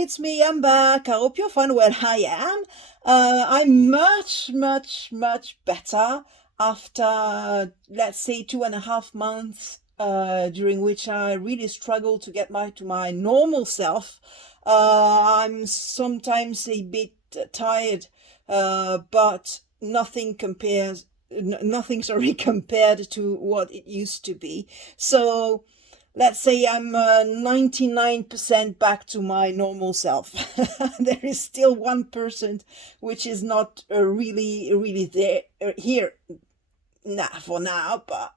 it's me, I'm back. I hope you're fine. Well, I am. I'm much better after, let's say, 2.5 months, during which I really struggled to get to my normal self. I'm sometimes a bit tired, but nothing, sorry, compared to what it used to be. So let's say I'm 99% back to my normal self. There is still 1% which is not really there here for now, but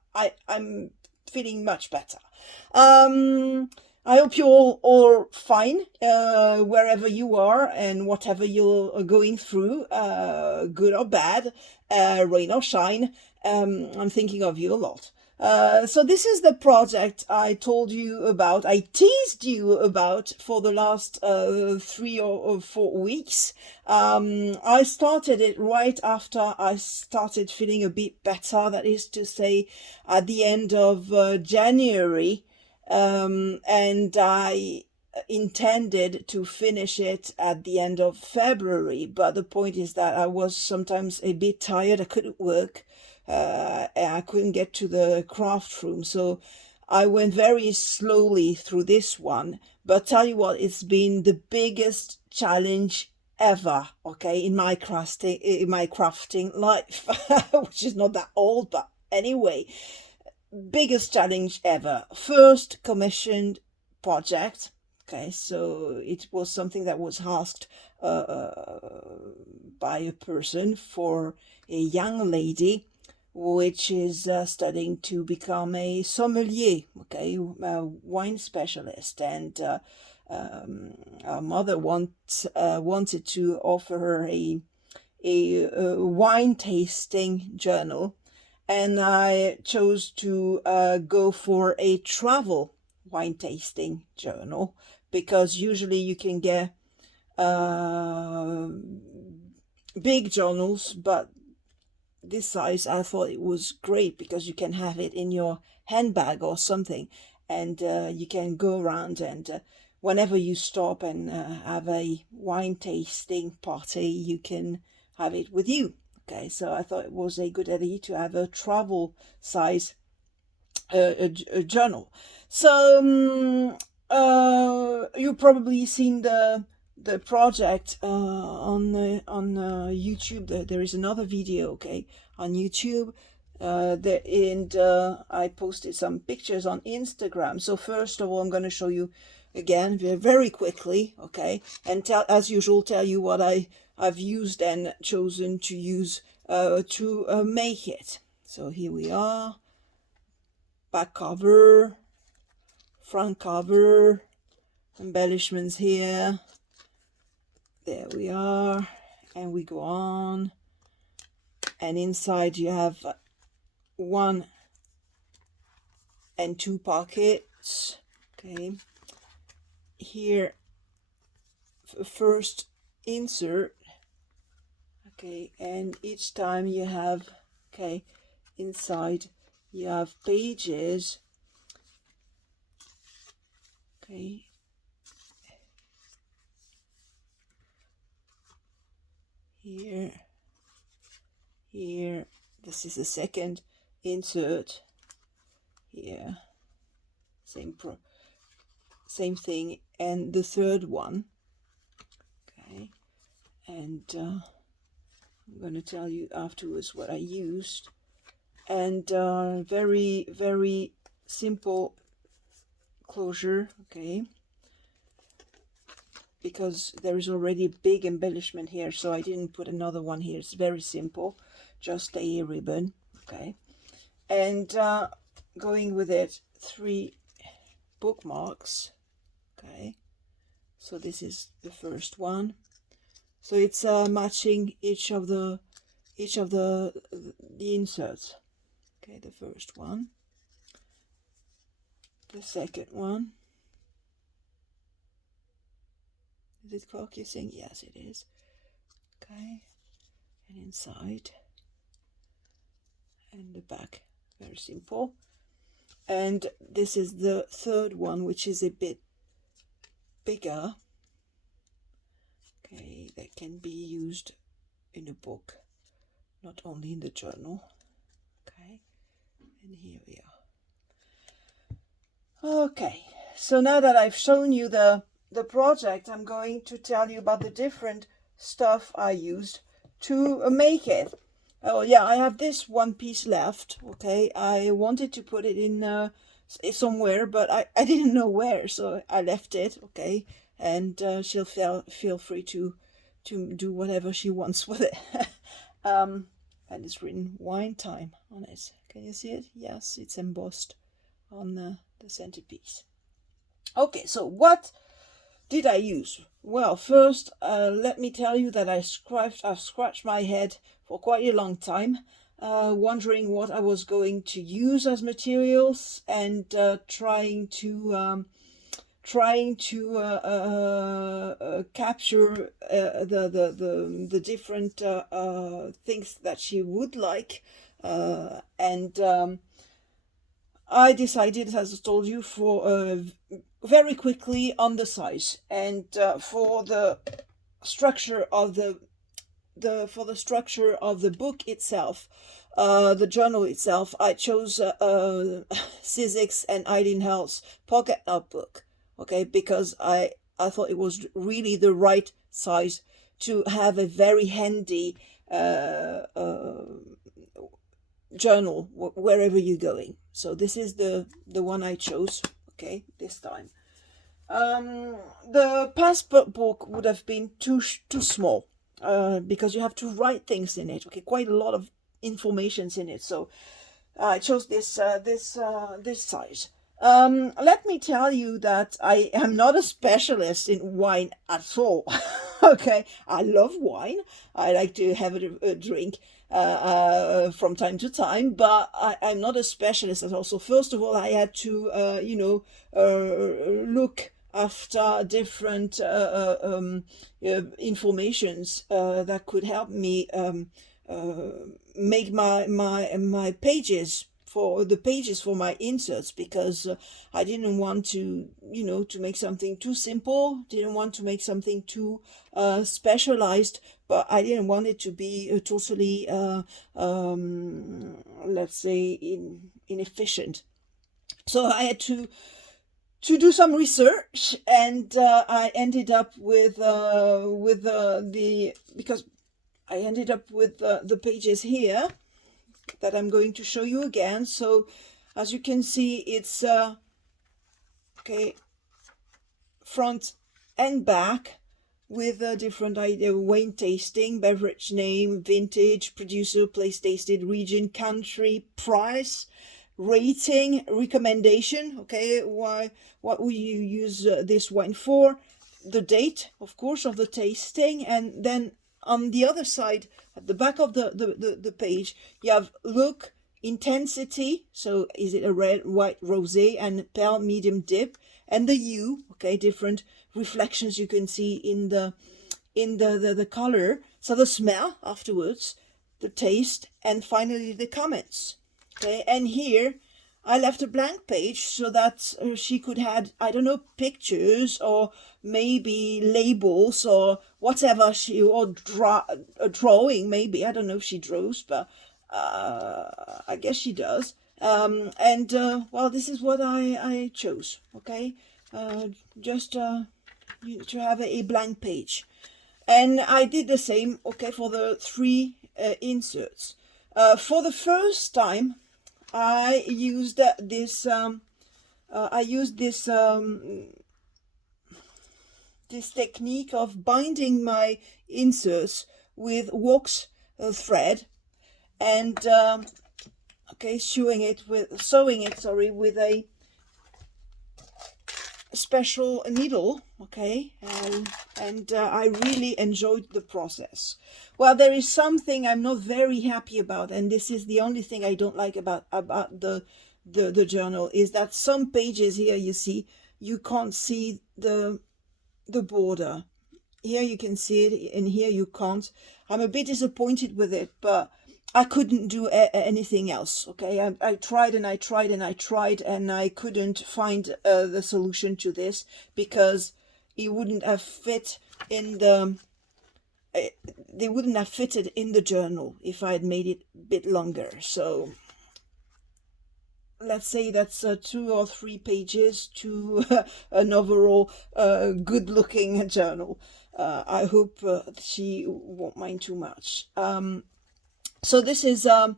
I'm feeling much better. I hope you're all fine, wherever you are and whatever you're going through, good or bad, rain or shine. I'm thinking of you a lot. So this is the project I told you about, I teased you about for the last 3 or 4 weeks. I started it right after I started feeling a bit better, that is to say, at the end of January. And I intended to finish it at the end of February, but the point is that I was sometimes a bit tired. I couldn't work, and I couldn't get to the craft room, so I went very slowly through this one. But tell you what, it's been the biggest challenge ever, okay, in my crafting life, which is not that old, but anyway, biggest challenge ever. First commissioned project. Okay, so it was something that was asked by a person for a young lady which is studying to become a sommelier, okay, a wine specialist, and our mother wanted to offer her a wine tasting journal, and I chose to go for a travel wine tasting journal, because usually you can get big journals, but this size, I thought it was great because you can have it in your handbag or something, and you can go around, and whenever you stop and have a wine tasting party, you can have it with you. Okay, so I thought it was a good idea to have a travel size a journal. So you've probably seen the project on YouTube. There is another video, okay, on YouTube. And I posted some pictures on Instagram. So first of all, I'm going to show you again very quickly, okay, and as usual, tell you what I've used and chosen to use to make it. So here we are, back cover, front cover, embellishments here, there we are, and we go on, and inside you have 1 and 2 pockets, okay, here first insert, okay, and each time you have, okay, inside you have pages, okay, here, this is the second insert, here, same thing, and the third one, okay, and I'm going to tell you afterwards what I used, and very simple closure, okay, because there is already a big embellishment here, so I didn't put another one here. It's very simple, just a ribbon, okay, and going with it 3 bookmarks, okay, so this is the first one, so it's matching each of the inserts, okay, the first one, the second one. Is it focusing? Yes, it is. Okay, and inside, and the back, very simple. And this is the third one, which is a bit bigger, okay, that can be used in a book, not only in the journal. Okay, and here we are. Okay, so now that I've shown you the project, I'm going to tell you about the different stuff I used to make it. Oh yeah, I have this one piece left. Okay, I wanted to put it in somewhere, but I didn't know where, so I left it. Okay, and she'll feel free to do whatever she wants with it. And it's written wine time on it. Can you see it? Yes, it's embossed on the centerpiece. Okay, so what did I use? Well, first, let me tell you that I've scratched my head for quite a long time, wondering what I was going to use as materials, and trying to capture the different things that she would like, and I decided, as I told you, for very quickly on the size, and for the structure of the book itself, the journal itself, I chose Sizzix and Eileen Hull's pocket notebook. Okay, because I thought it was really the right size to have a very handy journal wherever you're going. So this is the one I chose. Okay, this time. The passport book would have been too small, because you have to write things in it. Okay, quite a lot of information's in it. So I chose this size. Let me tell you that I am not a specialist in wine at all. Okay, I love wine. I like to have a drink from time to time, but I'm not a specialist at all. So first of all, I had to, look after different informations that could help me make my pages, for the pages for my inserts, because I didn't want to make something too simple, didn't want to make something too specialized, but I didn't want it to be totally let's say inefficient. So I had to do some research, and I ended up with the pages here that I'm going to show you again. So as you can see, it's okay, front and back, with a different idea: wine tasting, beverage name, vintage, producer, place tasted, region, country, price, rating, recommendation. Okay, what will you use this wine for? The date, of course, of the tasting. And then on the other side, at the back of the page, you have look, intensity, so is it a red, white, rosé, and pale, medium, dip, and the hue. Okay, different reflections you can see in the color. So the smell afterwards, the taste, and finally the comments. Okay, and here I left a blank page so that she could add, I don't know, pictures or maybe labels or whatever, or a drawing maybe. I don't know if she draws, but I guess she does. Well, this is what I chose. Okay, just to have a blank page. And I did the same, okay, for the 3 inserts. For the first time, I used this technique of binding my inserts with wax thread, and okay, sewing it with a special needle. Okay, and I really enjoyed the process. Well, there is something I'm not very happy about, and this is the only thing I don't like about the journal, is that some pages here, you see, you can't see the border. Here you can see it, and here you can't. I'm a bit disappointed with it, but I couldn't do anything else. Okay, I tried and I tried and I tried, and I couldn't find the solution to this, because it wouldn't have fit in the they wouldn't have fitted in the journal if I had made it a bit longer. So let's say that's 2 or 3 pages to an overall good looking journal. I hope she won't mind too much. So this is the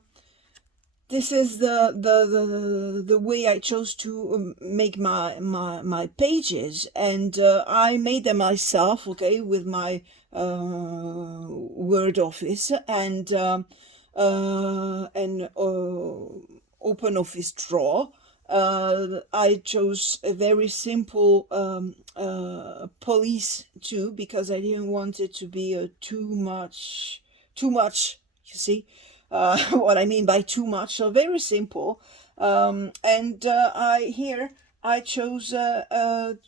way I chose to make my pages, and I made them myself, okay, with my Word Office and Open Office drawer. I chose a very simple police too, because I didn't want it to be too much, you see what I mean by too much. So very simple. And I chose to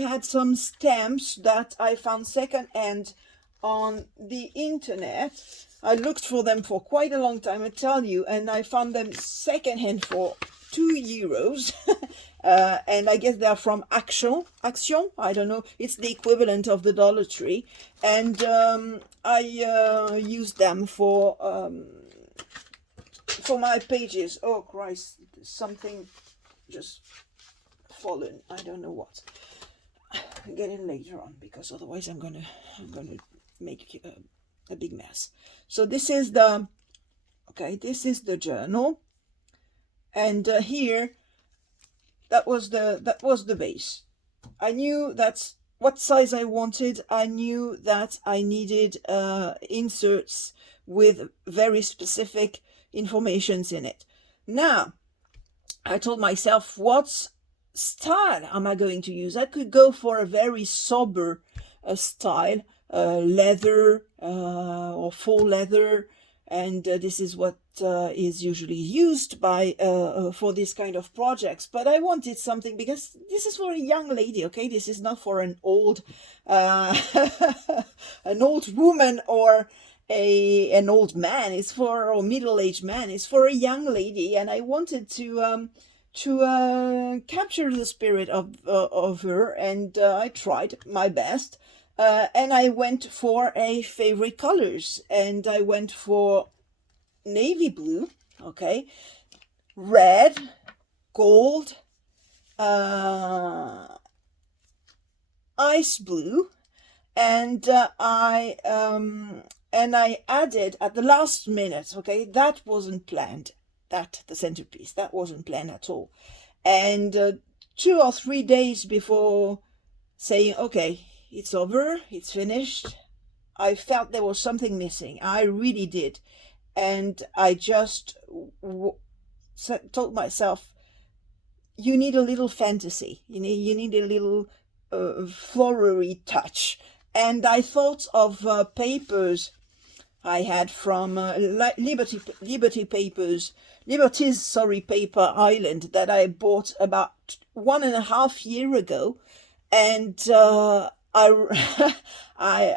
add some stamps that I found second-hand on the internet. I looked for them for quite a long time, I tell you, and I found them second-hand for €2. And I guess they're from Action, I don't know, it's the equivalent of the Dollar Tree. And I used them for my pages. Oh Christ, something just fallen, I don't know what. I'll get it later on, because otherwise I'm gonna make a big mess. So this is the journal, and here that was the base. I knew that's what size I wanted. I knew that I needed inserts with very specific informations in it. Now I told myself, what style am I going to use? I could go for a very sober style, leather or faux leather, and this is what is usually used by for this kind of projects. But I wanted something, because this is for a young lady, okay? This is not for an old an old woman or an old man. It's for a middle-aged man. It's for a young lady, and I wanted to capture the spirit of her, and I tried my best. And I went for a favorite colors, and I went for navy blue, okay, red, gold, ice blue, and I added at the last minute, okay, that wasn't planned, the centerpiece, that wasn't planned at all. And 2 or 3 days before saying, okay, it's over, it's finished, I felt there was something missing. I really did. And I just told myself, you need a little fantasy. You need a little flowery touch. And I thought of papers I had from Liberty's Paper Island that I bought about 1.5 years ago. And I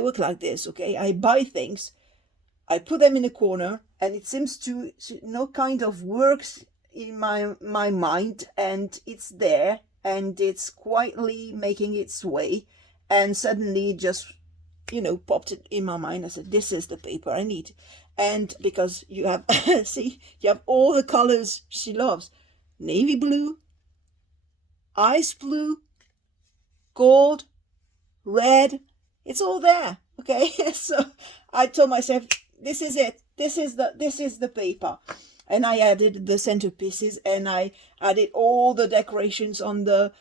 work like this, okay? I buy things, I put them in a corner, and it seems to kind of works in my mind, and it's there, and it's quietly making its way, and suddenly just, popped it in my mind. I said, this is the paper I need. And because you have, see, you have all the colors she loves. Navy blue, ice blue, gold, red, it's all there, okay? So I told myself, this is it, this is the paper. And I added the centerpieces, and I added all the decorations on the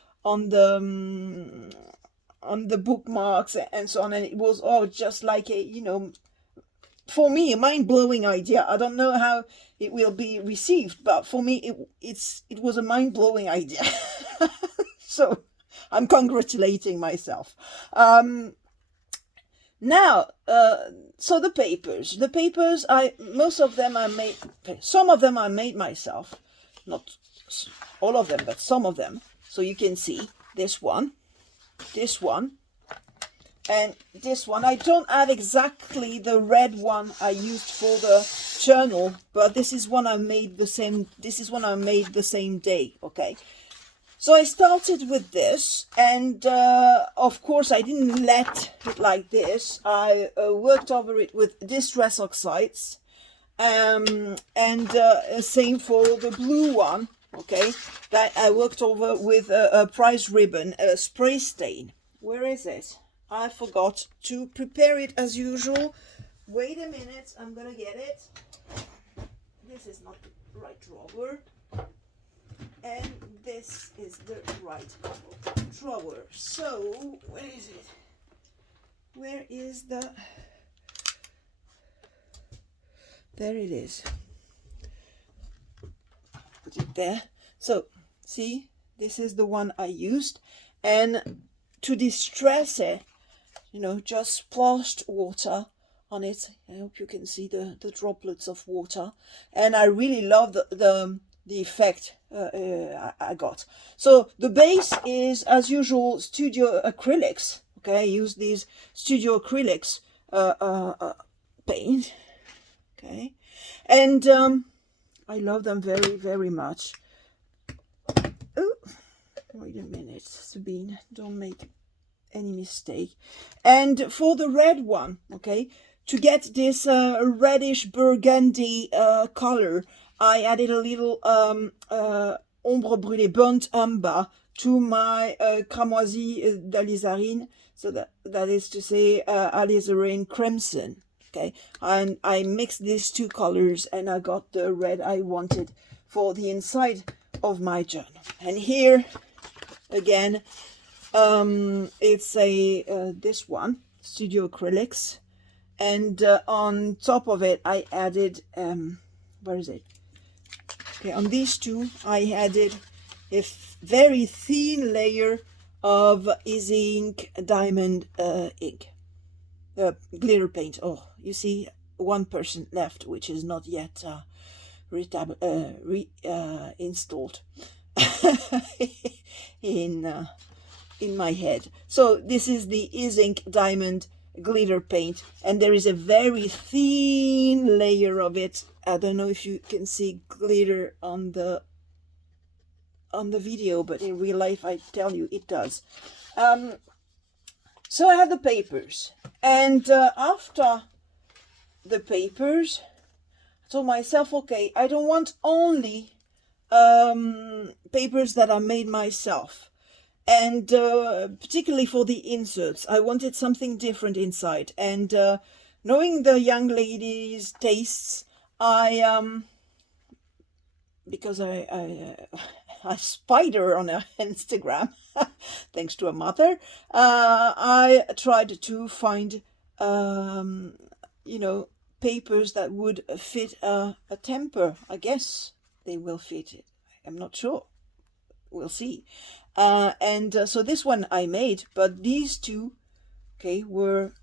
bookmarks and so on, and it was all just like a, for me, a mind-blowing idea. I don't know how it will be received, but for me it was a mind-blowing idea. So I'm congratulating myself. Now, so the papers, most of them I made, some of them I made myself, not all of them, but some of them. So you can see this one, and this one. I don't have exactly the red one I used for the journal, but this is one I made the same day, okay? So I started with this, and of course I didn't let it like this. I worked over it with distress oxides, and same for the blue one, okay, that I worked over with a prize ribbon, a spray stain. Where is it? I forgot to prepare it as usual. Wait a minute, I'm gonna get it. This is not the right drawer. And this is the right drawer. So, where is it? Where is the... There it is. Put it there. So, see, this is the one I used. And to distress it, you know, just splashed water on it. I hope you can see the droplets of water. And I really love the effect I got. So the base is, as usual, studio acrylics. Okay, I use these studio acrylics paint. Okay, and I love them very, very much. Oh, wait a minute, Sabine, don't make any mistake. And for the red one, okay, to get this reddish burgundy color, I added a little ombre brûlée, burnt umber, to my cramoisi d'alizarine, so that is to say alizarin crimson. Okay, and I mixed these two colors, and I got the red I wanted for the inside of my journal. And here again, it's a this one, studio acrylics, and on top of it I added where is it? Okay, on these two I added a very thin layer of ink diamond ink, glitter paint. Oh, you see 1% left, which is not yet installed in my head. So this is the ink diamond glitter paint, and there is a very thin layer of it. I don't know if you can see glitter on the video, but in real life I tell you it does. So I have the papers, and after the papers I told myself, okay, I don't want only papers that I made myself, and particularly for the inserts I wanted something different inside. And knowing the young lady's tastes, because I spied her on her Instagram, thanks to a mother, I tried to find you know, papers that would fit a temper. I guess they will fit it. I'm not sure. We'll see. So this one I made, but these two, okay, were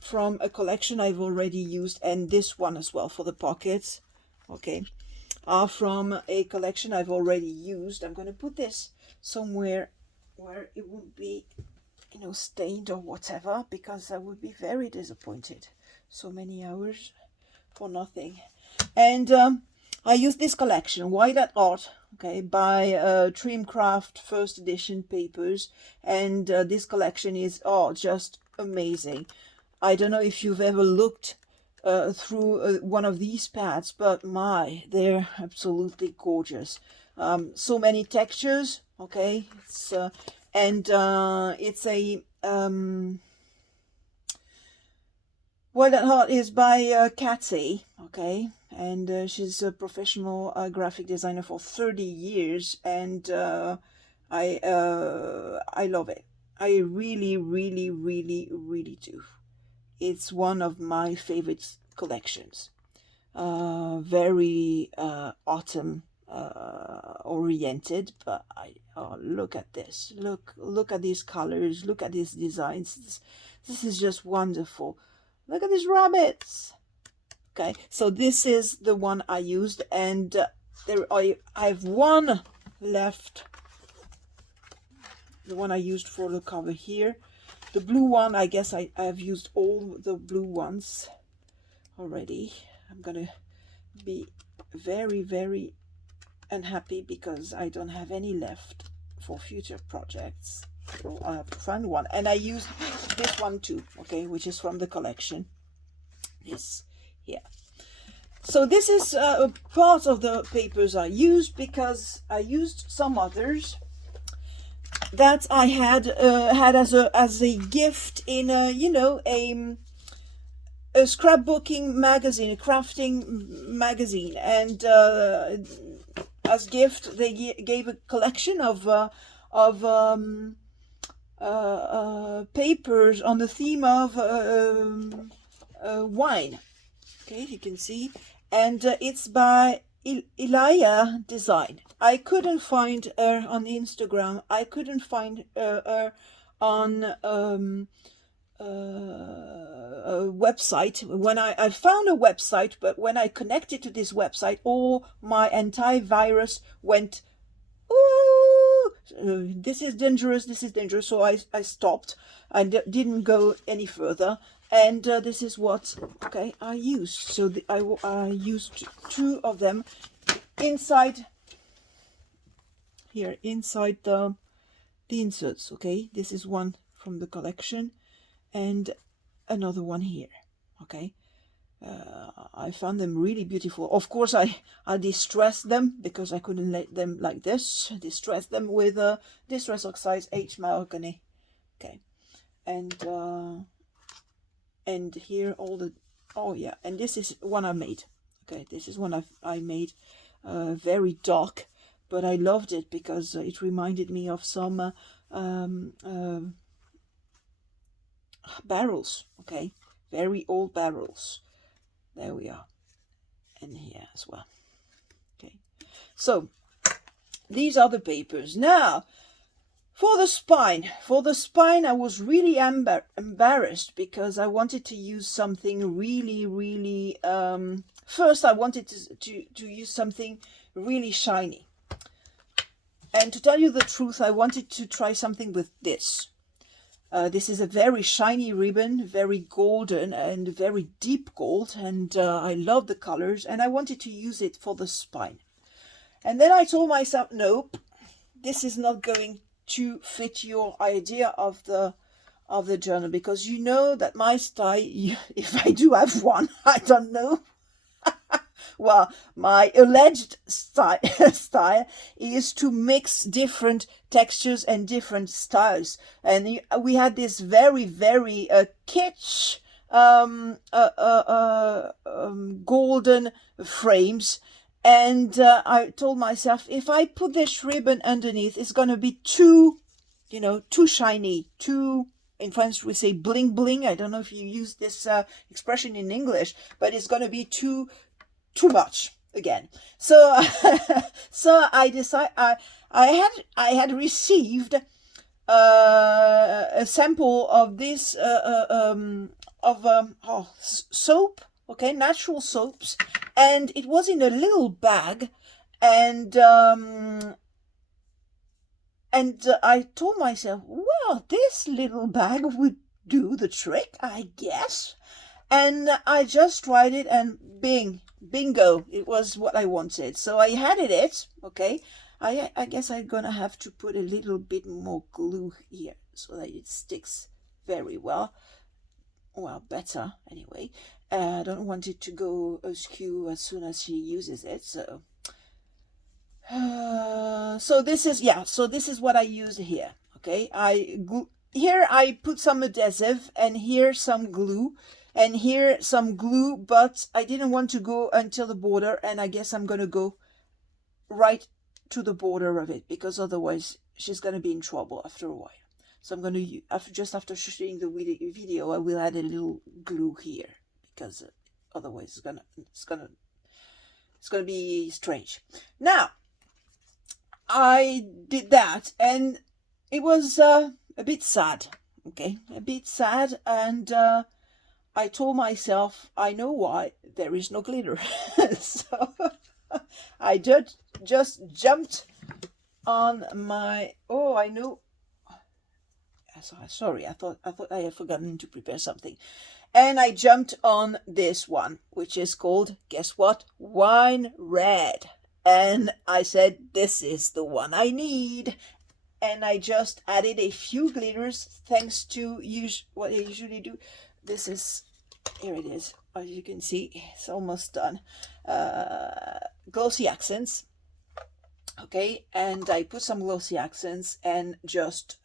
from a collection I've already used, and this one as well for the pockets, okay, are from a collection I've already used. I'm going to put this somewhere where it won't be, you know, stained or whatever, because I would be very disappointed. So many hours for nothing. And I used this collection, Why That Art, okay, by Trimcraft First Edition papers, and this collection is just amazing. I don't know if you've ever looked through one of these pads, but they're absolutely gorgeous. So many textures, okay, it's it's a Why That Art is by Katy, okay, and she's a professional graphic designer for 30 years, and I love it. I really, really, really, really do. It's one of my favorite collections. Very autumn oriented, but look at this. Look at these colors. Look at these designs. This is just wonderful. Look at these rabbits. Okay, so this is the one I used, and I have one left. The one I used for the cover here. The blue one, I guess I've used all the blue ones already. I'm gonna be very, very unhappy because I don't have any left for future projects. So I have to find one, and I used this one too, okay, which is from the collection. This here. So this is part of the papers I used, because I used some others that I had as a gift in a scrapbooking magazine, a crafting magazine, and as gift they gave a collection of papers on the theme of wine. Okay, you can see, and it's by Elia Design. I couldn't find her on Instagram. I couldn't find her on a website. When I found a website, but when I connected to this website, all my antivirus went, ooh, this is dangerous, this is dangerous. So I stopped and didn't go any further. And this is what I used. So I used two of them inside here, inside the inserts. Okay, this is one from the collection and another one here. Okay, I found them really beautiful. Of course, I distressed them because I couldn't let them like this. Distressed them with Distress Oxide H mahogany. Okay, and here all the, oh yeah, and this is one I made. Okay, this is one I made, very dark, but I loved it because it reminded me of some barrels. Okay, very old barrels. There we are, and here as well. Okay, so these are the papers. Now for the spine, I was really embarrassed because I wanted to use something really, first I wanted to use something really shiny. And to tell you the truth, I wanted to try something with this. This is a very shiny ribbon, very golden and very deep gold, and I love the colors, and I wanted to use it for the spine. And then I told myself, nope, this is not going to fit your idea of the journal, because you know that my style, if I do have one, I don't know. Well, my alleged style is to mix different textures and different styles, and we had this very kitsch golden frames. And I told myself, if I put this ribbon underneath, it's going to be too shiny, too, in French we say bling bling. I don't know if you use this expression in English, but it's going to be too much again. So so I decided, I had received a sample of this soap. Okay, natural soaps, and it was in a little bag, and I told myself, well, this little bag would do the trick, I guess. And I just tried it, and bingo, it was what I wanted. So I added it. Okay, I guess I'm gonna have to put a little bit more glue here so that it sticks very well. Well, better anyway. I don't want it to go askew as soon as she uses it. So so this is what I used here. Okay, here I put some adhesive, and here some glue, and here some glue, but I didn't want to go until the border, and I guess I'm gonna go right to the border of it, because otherwise she's gonna be in trouble after a while. So I'm gonna, after shooting the video, I will add a little glue here, because otherwise it's gonna be strange. Now I did that, and it was a bit sad. Okay, a bit sad, and I told myself, I know why there is no glitter. So I just jumped on my, oh, I know. Sorry, I thought I had forgotten to prepare something. And I jumped on this one, which is called, guess what? Wine Red. And I said, this is the one I need. and I just added a few glitters thanks to what I usually do. This is, here it is, as you can see, it's almost done. Glossy accents. Okay, and I put some glossy accents and just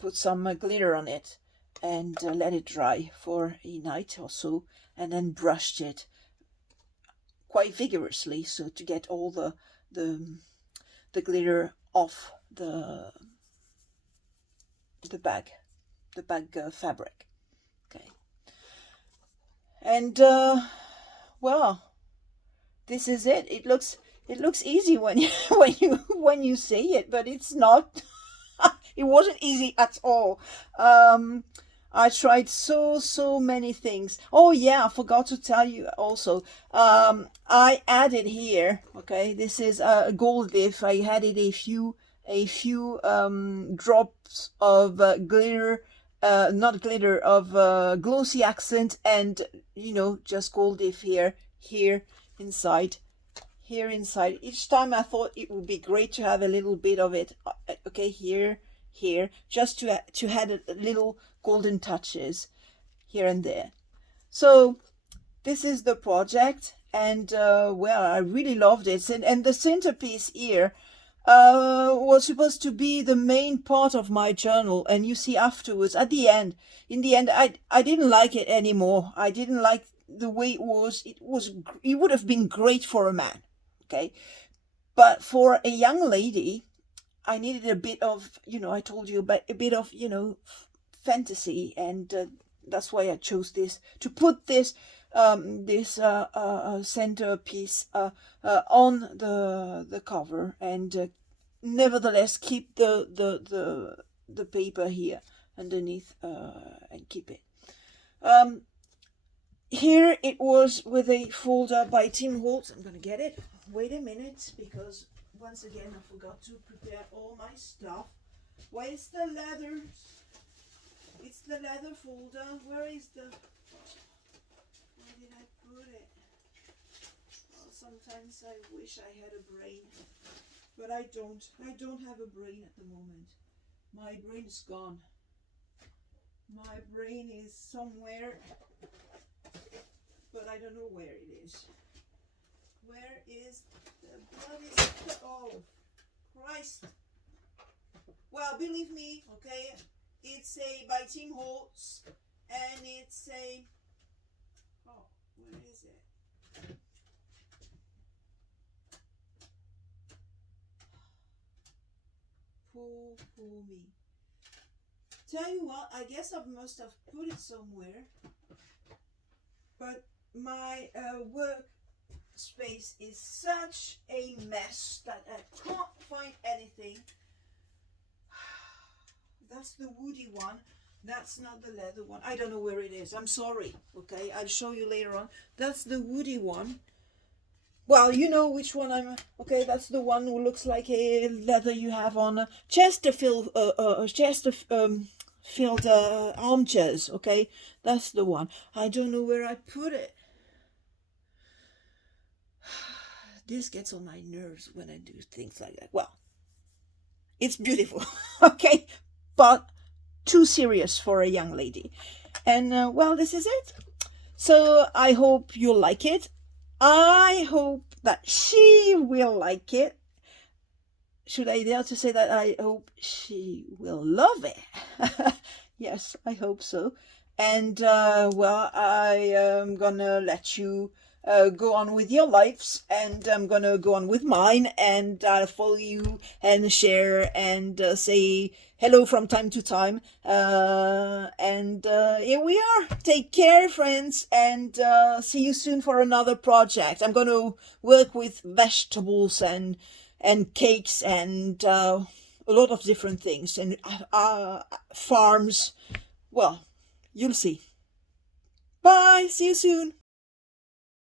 put some glitter on it and let it dry for a night or so, and then brushed it quite vigorously so to get all the glitter off the bag fabric. Okay, and well, this is it. It looks easy when you when you say it, but it's not. It wasn't easy at all. I tried so many things. Oh yeah, I forgot to tell you also. I added here. Okay, this is a gold leaf. I added a few drops of glitter, not glitter, of glossy accent, and just gold leaf here inside. Here inside. Each time I thought it would be great to have a little bit of it. Okay, here, just to add a little golden touches here and there. So this is the project, and well, I really loved it. And the centerpiece here was supposed to be the main part of my journal, and you see afterwards, in the end, I didn't like it anymore. I didn't like the way it was. It would have been great for a man. Okay, but for a young lady, I needed a bit of, I told you about a bit of, fantasy, and that's why I chose this, to put this centerpiece on the cover, and nevertheless keep the paper here underneath, and keep it. Here it was with a folder by Tim Holtz. I'm gonna get it. Wait a minute, because once again I forgot to prepare all my stuff. Where's the leather? It's the leather folder. Where did I put it? Well, sometimes I wish I had a brain, but I don't. I don't have a brain at the moment. My brain is gone. My brain is somewhere, but I don't know where it is. Where is the bloody... Oh, Christ. Well, believe me, okay, it's by Tim Holtz, and it's a... Oh, where is it? Poor me. Tell you what, I guess I must have put it somewhere, but my work space is such a mess that I can't find anything. That's the woody one. That's not the leather one. I don't know where it is. I'm sorry. Okay, I'll show you later on. That's the woody one. Well, you know which one I'm... Okay, that's the one who looks like a leather you have on Chesterfield armchairs. Okay, that's the one. I don't know where I put it. This gets on my nerves when I do things like that. Well, it's beautiful, okay, but too serious for a young lady. And well, this is it. So I hope you'll like it. I hope that she will like it. Should I dare to say that I hope she will love it? Yes, I hope so. And well, I am gonna let you go on with your lives, and I'm gonna go on with mine, and I'll follow you and share and say hello from time to time. And here we are. Take care, friends, and see you soon for another project. I'm gonna work with vegetables and cakes and a lot of different things, and farms. Well, you'll see. Bye. See you soon.